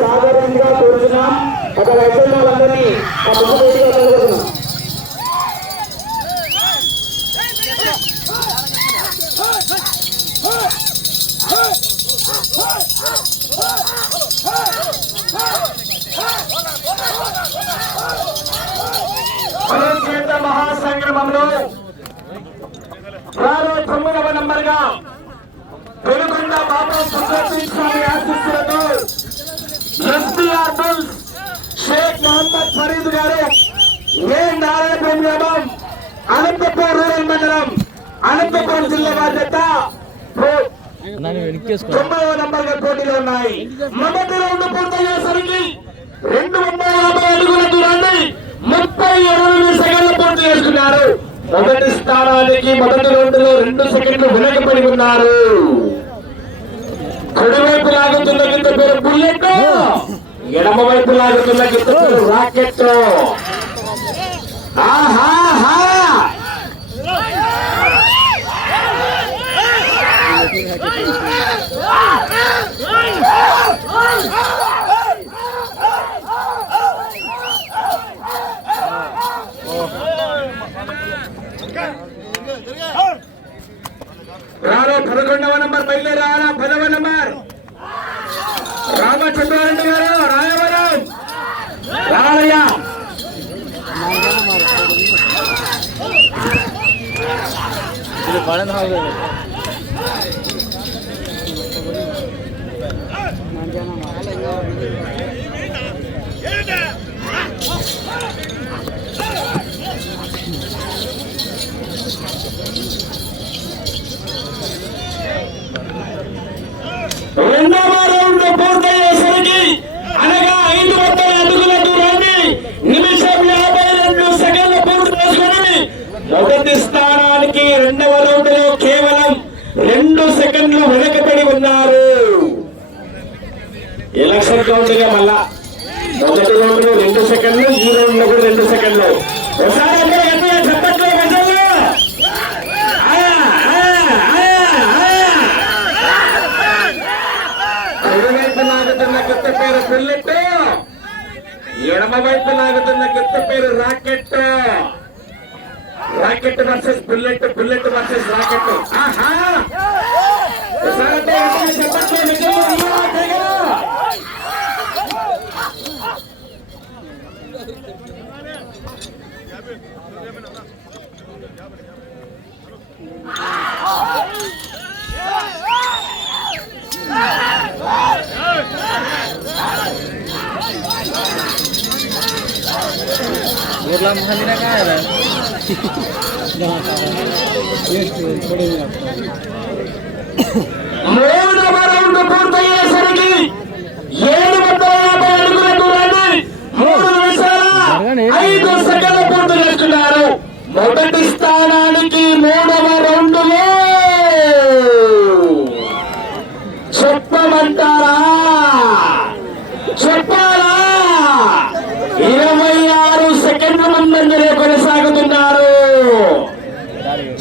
సాధారణంగా కోరుతున్నాం. అక్కడ వాళ్ళందరినీ ఆ ముందు పోటీగా కలుగుతున్నాం. కురుక్షేత్ర మహాసంగ్రమంలో 9వ నంబర్గా వెలుగొండ బాబు స్వామి ఆశీస్సులతో ఎస్పీఆర్ బుల్స్ షేక్ మహమ్మద్ ఫరీద్ గారు ఏ నారాయణపురం గ్రామం అనంతపురం రూరల్ మండలం అనంతపురం జిల్లా బాధ్యత 9వ నంబర్ గా పోటీలో ఉన్నాయి. మొదటి రౌండ్ పూర్తయ్యేసరికి 250 అడుగుల దూరాన్ని 38 సెకండ్ల పూర్తి చేసుకున్నారు. మొదటి స్థానానికి మొదటి రౌండ్లో 2 సెకండ్లు వెనకబడి ఉన్నారు. కుడివైపు లాగుతున్న గిత్త పేరు బుల్లెట్, ఎడమ వైపు లాగుతున్న గిత్త పేరు రాకెట్. ఆహాహా రారో 11వ నంబర్ బయలుదేరారా. 10వ నంబర్ రామచంద్రారెడ్డి గారు రాయవరం రాలయ్య. రెండవ రౌండ్ పూర్తయ్యేసరికి అనగా 500 అడుగుల దూరాన్ని నిమిషం 52 సెకండ్ల పూర్తి చేసుకుని మొదటి స్థానానికి రెండవ రౌండ్ లో కేవలం 2 సెకండ్లు వెనకబడి ఉన్నారు. ఎలక్షన్ కౌంట్ గా మళ్ళా మొదటి రౌండ్ లో 2 సెకండ్లు, ఈ రౌండ్ లో కూడా 2 సెకండ్లు. గిత్త పేరు బుల్లెట్, ఎడమ వైపు లాగుతున్న గిత్త పేరు rocket. Rocket versus bullet, bullet versus rocket. ఆహా बोला महालीना काय आहे మూడవ రౌండ్ పూర్తయ్యేసరికి 750 అడుగుల దూరాన్ని 3 నిమిషాల 5 సెకండ్ల పూర్తి చేస్తున్నారు. మొదటి స్థానానికి 3వ రౌండ్ లో చెప్పమంటారా చెప్పాలా 26 సెకండ్ల ముందంజలే కొనసాగుతున్నారు.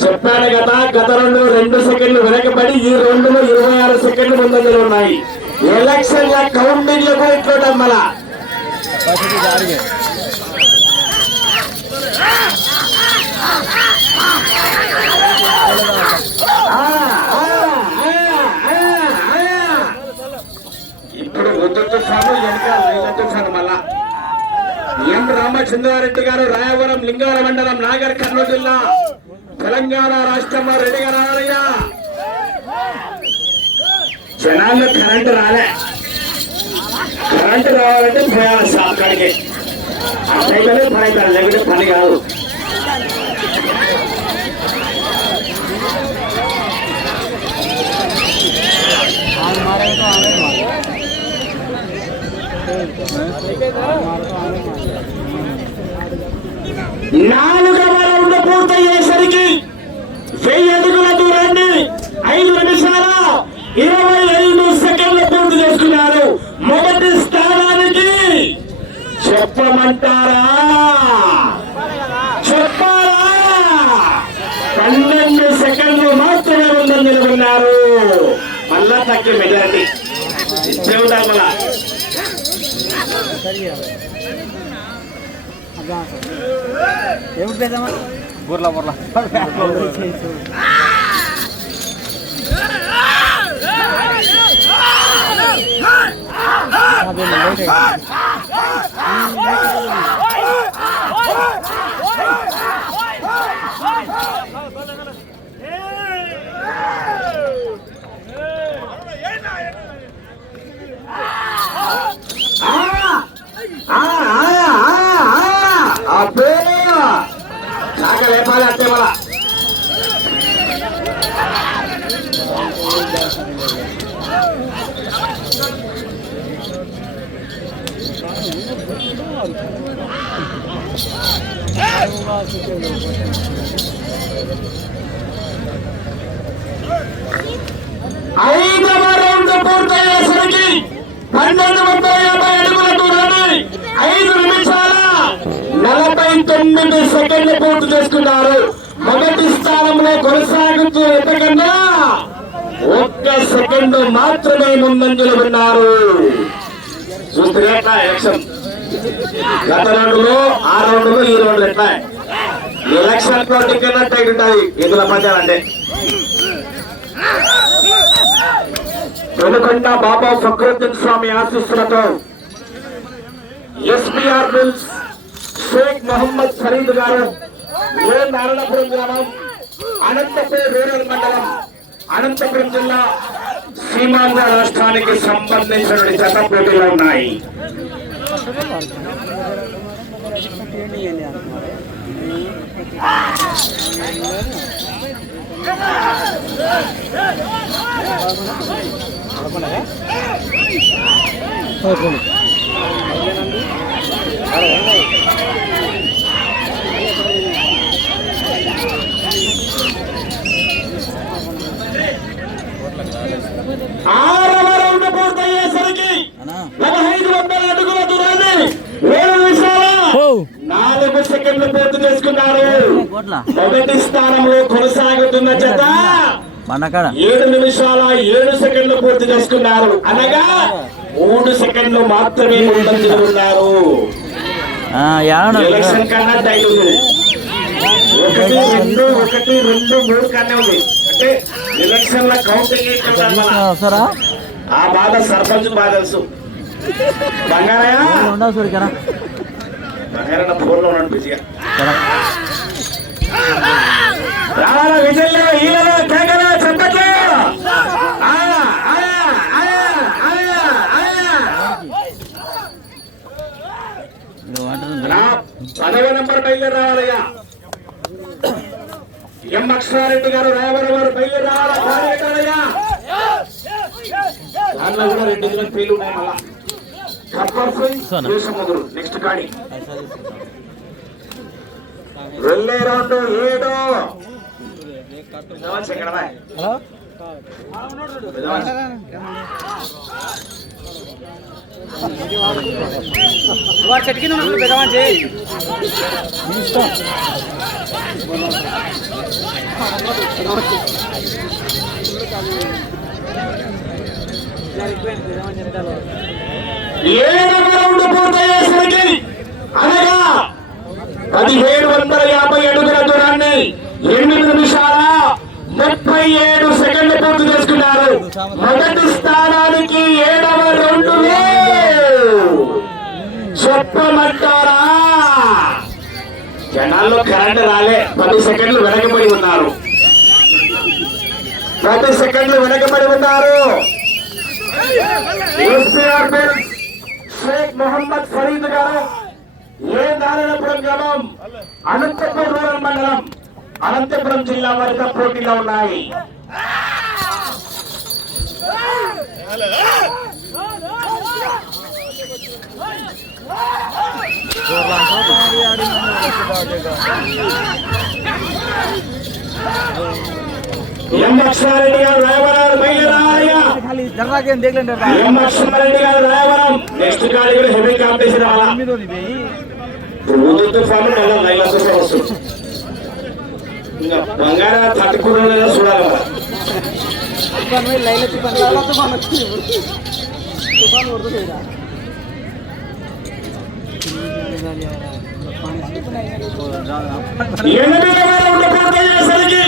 చెప్పాను కదా, గత రౌండ్ 2 సెకండ్లు వెనకబడి ఈ రౌండ్ లో 26 సెకండ్లు ముందంజలు ఉన్నాయి. ఎలక్షన్ల కౌంటింగ్ లో ఇట్లా మళ్ళా ఇప్పుడు ఉద్దుతో సాగు వెనక సాగు మళ్ళా. ఎం రామచంద్రారెడ్డి గారు రాయవరం లింగాల మండలం నాగర్ కర్నూలు జిల్లా తెలంగాణ రాష్ట్రంలో రెడీగా రావాలయ్యా. జనాల్లో కరెంటు రాలే, కరెంటు రావాలంటే పోయాలి అక్కడికి. అట్లయితేనే పని అవుతారు, లేకుంటే పని కాదు. నాలుగవ రౌండ్ పూర్తయ్యేసరికి 1000 అడుగుల దూరాన్ని 5 నిమిషాల 25 సెకండ్ల పూర్తి చేసుకున్నారు. మొదటి స్థానానికి చెప్పమంటారా చెప్పాలా 12 సెకండ్లు మాత్రమే ఉందని ఓకే మెజారిటీ ఉంటారు మళ్ళా బుర్లా బుర్లా అబ్బే చాక లేపాలి అంతే మళ్ళా ఐదవ రౌండ్ పూర్తయ్యేసరికి 1250 అడుగుల దూరాన్ని 5 నిమిషాల 49 సెకండ్లు పూర్తి చేసుకున్నారు. మొదటి స్థానంలో కొనసాగుతూ ఎంతకన్నా 1 సెకండ్ మాత్రమే ముందంజలు ఉన్నారు. చూస్తున్నట్ల ఎలక్షన్ గత రౌండ్లో ఆ రౌండ్లో ఈ రౌండ్ ఎట్లా ఎలక్షన్ కోటి కన్నా టైట్ ఉంటుంది ఎదుల పంచాలంటే. వెనుకొండ బాబా ఫక్రుద్దీన్ స్వామి ఆశీస్సులతో ఎస్బీఆర్ మిల్స్ షేక్ మొహమ్మద్ ఫరీద్ గారు ఏ నారాయణపురం గ్రామం అనంతపూర్ రూరల్ మండలం అనంతపురం జిల్లా సీమాంధ్ర రాష్ట్రానికి సంబంధించిన జత పోటీలు ఉన్నాయి. ఆరవ రౌండ్ పూర్తయ్యేసరికి 1500 అడుగుల దూరాన్ని 7 నిమిషాల 4 సెకండ్లు పూర్తి చేసుకున్నారు. మొదటి స్థానంలో కొనసాగుతున్న జత 7 నిమిషాల 7 సెకండ్లు పూర్తి చేసుకున్నారు. అనగా 3 సెకండ్లు మాత్రమే ముందంజలో ఉన్నారు. ఎలక్షన్ కన్నా టైం ఉంది. 1, 2, 1, 2, 3 కన్నా ఉంది. అంటే ఎలక్షన్ లో కౌంటింగ్ ఆ బాధ సర్పంచ్ బాధ తెలుసు. బంగారయ్య బంగారన్న ఫోన్లో ఉన్నాడు బిజీగా. రావాలా విజయ్ ఈయన కేకలు చెప్పట్లు. 10వ నంబర్ బయలుదేరి రావాలయ్యా. ఎం అక్షరారెడ్డి గారు రాయవరం వారు బయలుదేరి రావాలయ్యా. దాంట్లో కూడా 2 దిన పేర్లు ఉన్నాయి. మళ్ళా నెక్స్ట్ గాడి వెళ్ళే రౌండ్ 7 7వ రౌండ్ పూర్తయ్యేసరికి అనగా 1750 అడుగుల దూరాన్ని 8 నిమిషాల 37 సెకండ్లు పూర్తి చేసుకున్నారు. మొదటి స్థానానికి 7వ రౌండ్లో చెప్పమంటారా? జనాల్లో కరెంట్ రాలే. 10 సెకండ్లు వెనకబడి ఉన్నారు. 10 సెకండ్లు వెనకబడి ఉన్నారు. ఎస్బీఆర్ మిల్స్ షేక్ మొహమ్మద్ ఫరీద్ గారు ఏ నారాయణపురం గ్రామం అనంతపురం రూరల్ మండలం అనంతపురం జిల్లా వరకు పోటీలో ఉన్నాయి. ఎం అక్షరారెడ్డి గారు రాయవరం బయలుదేరాలయ్యా. ఎం అక్షరారెడ్డి గారు రాయవరం నెక్స్ట్ గాడి కూడా హెవీ కాంపిటీషన్ రావాలా. ఇంకా బంగారా తట్టుకున్న చూడాలి. ఎనిమిదవ రౌండ్ పూర్తయ్యేసరికి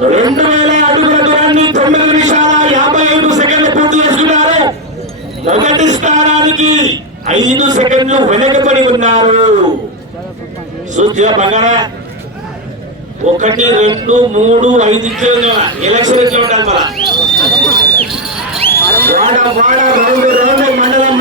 2000 అడుగుల దూరాన్ని 9 నిమిషాల 55 సెకండ్లు పూర్తి చేసుకున్నారు. మొదటి స్థానానికి 5 సెకండ్లు వెనకబడి ఉన్నారు. సూచిగా బంగారా 1, 2, 3, 5 ఇచ్చే ఎలక్షన్ ఇట్లా ఉండాలి. మన వాడ రౌండ్ మండలం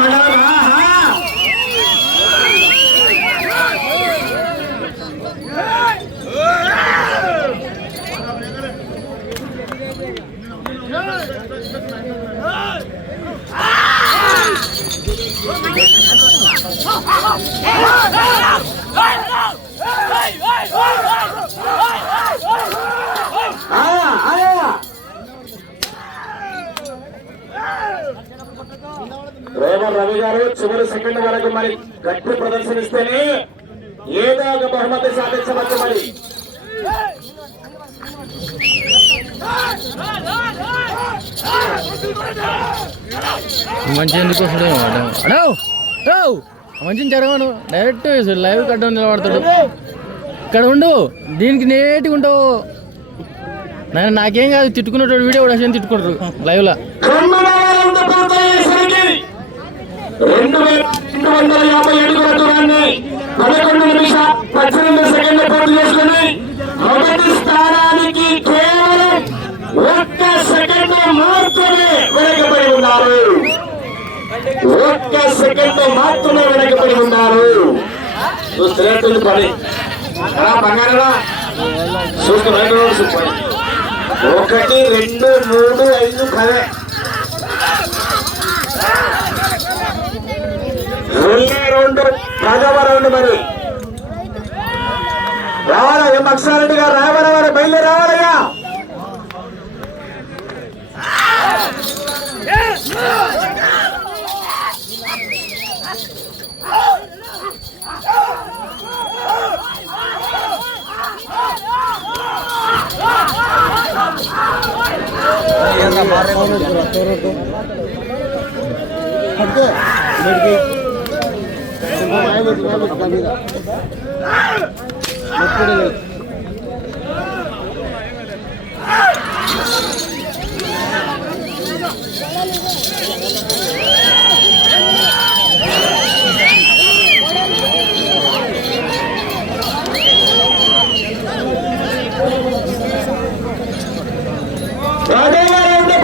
రేవర్ రవి గారు చివరి సెకండ్ వరకు మరి గట్టి ప్రదర్శనిస్తేనే ఏదో ఒక బహుమతి సాధించవచ్చు. మరి మంచి ఎందుకు వస్తాడు మంచిగా జరగను డైరెక్ట్ లైవ్ కట్టడం నిలబడతాడు. ఇక్కడ ఉండు దీనికి నేటిగా ఉండవు. నాకేం కాదు తిట్టుకునేటోడు వీడియో కూడా వచ్చి తిట్టుకుంటారు లైవ్ లా. 2250 అడుగుల దూరాన్ని 11 నిమిషాల 18 సెకండ్లు పూర్తి చేసుకుని మొదటి స్థానానికి కేవలం 1 సెకండ్ మాత్రమే వెనకబడి ఉన్నారు. 1 సెకండ్ మాత్రమే వెనకబడి ఉన్నారు. చూస్తున్నట్టు పని బంగారా చూస్తున్నట్టు 1, 2, 3, 5 10 రౌండ్ 10వ రౌండ్. మరి రావాలా ఎం అక్షారెడ్డి గారు రావాలవారు బయలుదేరి రావాలయ్యా.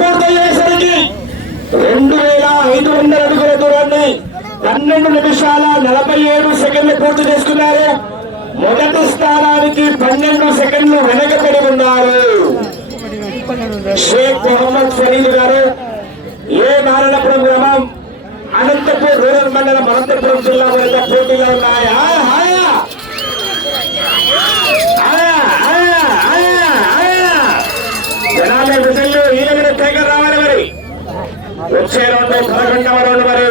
పూర్తయ్యేసరికి 2500 అడుగుల దూరాన్ని 12 నిమిషాల 47 సెకండ్లు పూర్తి చేసుకున్నారు. మొదటి స్థానానికి 12 సెకండ్లు వెనకబడి ఉన్నారు. షేక్ మొహమ్మద్ ఫరీద్ గారు ఏ నారాయణపురం గ్రామం అనంతపూర్ రూరల్ మండలం అనంతపురం జిల్లా వద్ద పోటీలో ఉన్నాయా. జనాభా విధులు ఈయన టైగర్ రావాలి. మరి వచ్చే రౌండ్ 11వ రౌండ్. మరి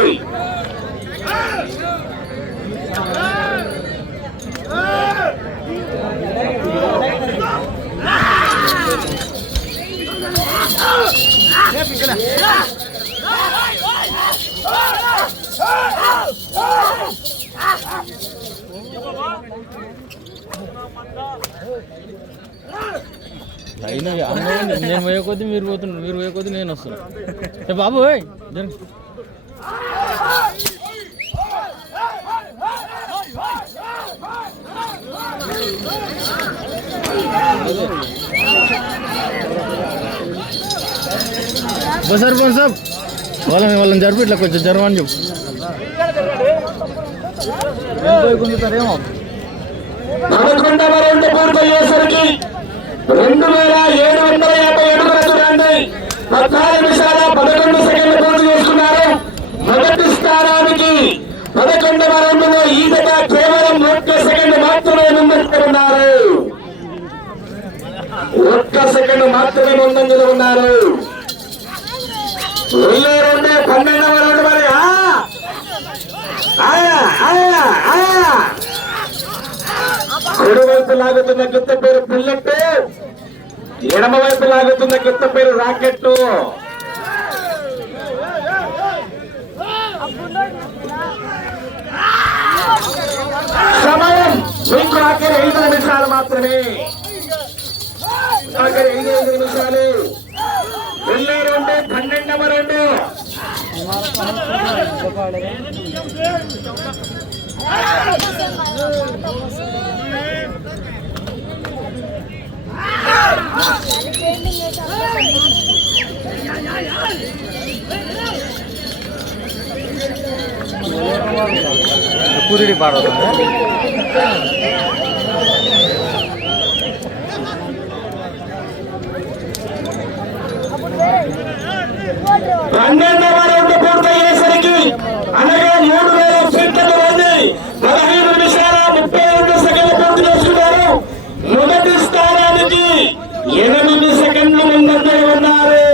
అయినా నేను పోయే కొద్దీ మీరు పోతున్నారు, మీరు పోయే కొద్దీ నేను వస్తాను. బాబు సర్పంచ్ సాబ్ వాళ్ళని జరిపి ఇట్లా కొంచెం జరమని చెప్పు. 11వ రౌండ్ పూర్తయ్యేసరికి 2750 అడుగుల దూరాన్ని 14 నిమిషాల 11 సెకండ్లు పూర్తి చేసుకున్నారు. మొదటి స్థానానికి 11వ రౌండ్ లో ఈతగా కేవలం 1 సెకండ్ మాత్రమే ముందంజలో ఉన్నారు. 1 సెకండ్ మాత్రమే ముందంజలో ఉన్నారు. వెళ్ళే రౌండ్ 12వ రౌండ్. మరి కుడివైపు లాగుతున్న గిత్త పేరు పిల్లట్టు, ఎడమ వైపు లాగుతున్న గిత్త పేరు రాకెట్. సమయం మీకు ఆఖరి 5 నిమిషాలు మాత్రమే. ఆఖరి 5 నిమిషాలు. వెళ్ళే 2 12వ 2. పూరిడి పాడవుతుంది. పన్నెండవ రౌండ్ పూర్తయ్యేసరికి అనగా 3000 ఫీట్ల మంది 15 నిమిషాల 32 సెకండ్లు పూర్తి చేసుకున్నారు. మొదటి స్థానానికి 8 సెకండ్లు ముందంజలో ఉన్నారు.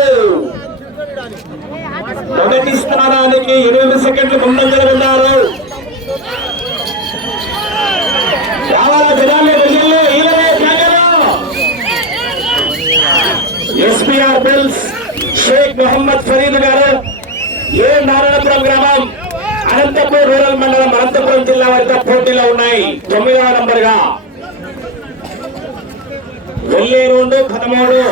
మొదటి స్థానానికి 8 సెకండ్లు ముందంజలో ఉన్నారు. ఎస్పీఆర్ బిల్స్ షేక్ మొహమ్మద్ ఫరీద్ గారు, ఏ నారాయణపురం గ్రామం, అనంతపూర్ రూరల్ మండలం, అనంతపురం జిల్లా వారితో పోటీలో ఉన్నాయి. 9వ నంబర్ గా వెళ్ళే 2 13.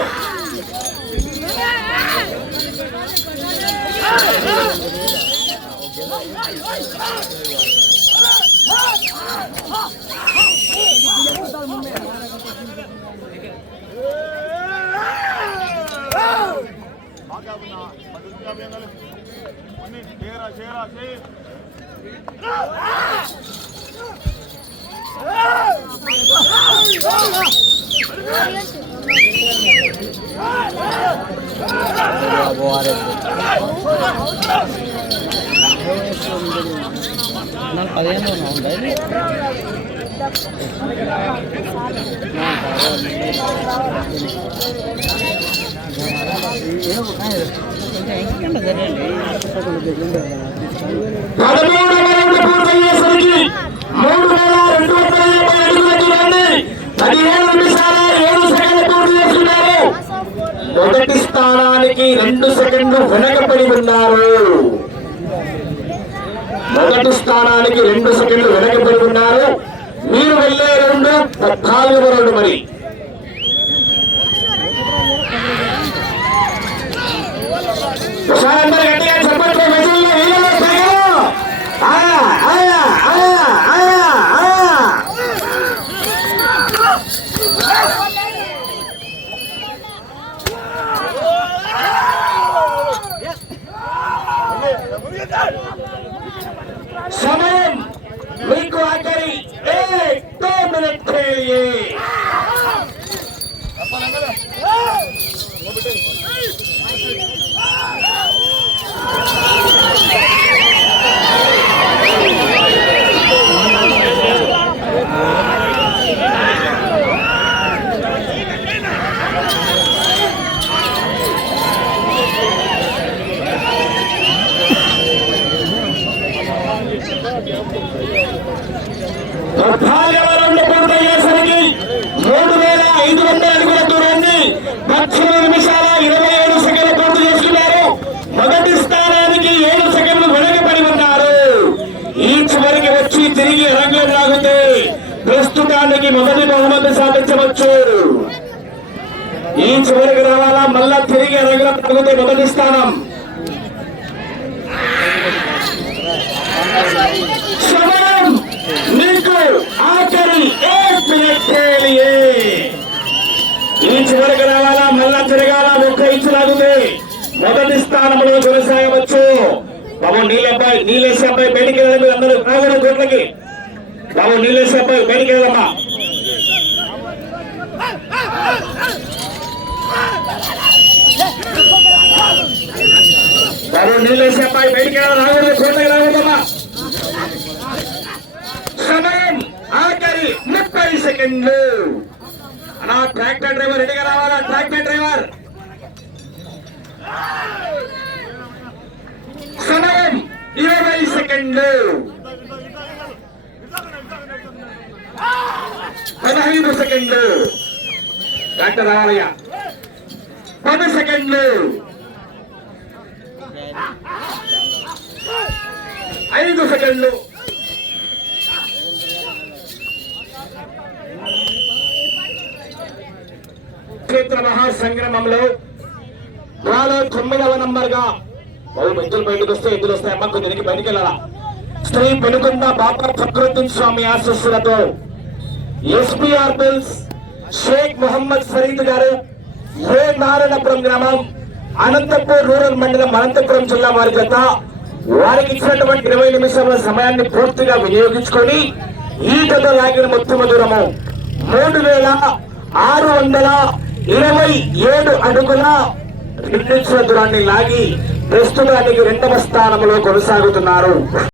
నాకు 15 ఉండాలి. మొదటి స్థానానికి 2 సెకండ్లు వెనకబడి ఉన్నారు. మొదటి స్థానానికి 2 సెకండ్లు వెనకబడి ఉన్నారు. మీరు వెళ్ళే 2 14వ రౌండ్. మరి సమయం మీకు ఆఖరి 1 మినిట్. పూర్తయ్యేసరికి 3500 అడుగుల దూరాన్ని 18 నిమిషాల 27 సెకండ్లు పూర్తి చేసుకున్నారు. మొదటి స్థానానికి 7 సెకండ్లు వెనకబడి ఉన్నారు. ఈ చివరికి వచ్చి తిరిగి రంగం లాగితే ప్రస్తుతానికి మొదటి బహుమతి సాధించవచ్చు. ఈ చివరికి రావాలా, మళ్ళా తిరిగి రంగం లాగితే మొదటి స్థానం. సమయం మీకు ఆఖరి 1 మినిట్. ఈ చివరికి రావాలా, మళ్ళా తిరగాల, 1 ఇంచు లాగితే మొదటి స్థానంలో కొనసాగవచ్చు. బాబు నీలేసే అబ్బాయి బయటికి వెళ్ళండి. అందరూ రాగడం కోట్లకి. బాబు నీలేసే అబ్బాయి బయటికి వెళ్ళమ్మా. బాబు నీలేసే అబ్బాయి బయటికి రాకూడదు, కోట్లకి రాకూడదమ్మా. సమయం ఆఖరి 30 సెకండ్లు. అలా ట్రాక్టర్ డ్రైవర్ రెడీగా రావాలా. ట్రాక్టర్ డ్రైవర్ సమయం 20 సెకండ్లు. 15 సెకండ్లు. ట్రాక్టర్ రావాలయ్యా. 10 సెకండ్లు 5 సెకండ్లు క్షేత్ర మహాసంగ్రామంలో వాళ్ళ 9వ నంబర్గా ఎద్దులు బయటకు వస్తే ఎద్దులు వస్తాయి అమ్మ కొద్దికి బయటికి వెళ్ళాలా శ్రీ పెనుకొండ బాబా ఫక్రుద్దీన్ స్వామి ఆశీస్సులతో ఎస్పీఆర్ బిల్స్ షేక్ మొహమ్మద్ ఫరీద్ గారు ఏ నారాయణపురం గ్రామం అనంతపూర్ రూరల్ మండలం అనంతపురం జిల్లా వారి జత వారికి ఇచ్చినటువంటి 20 నిమిషాల సమయాన్ని పూర్తిగా వినియోగించుకొని ఈ జత లాగిన మొత్తం దూరము 3627 అడుగుల 2 ఇంచుల దూరాన్ని లాగి ప్రస్తుతానికి 2వ స్థానంలో కొనసాగుతున్నారు.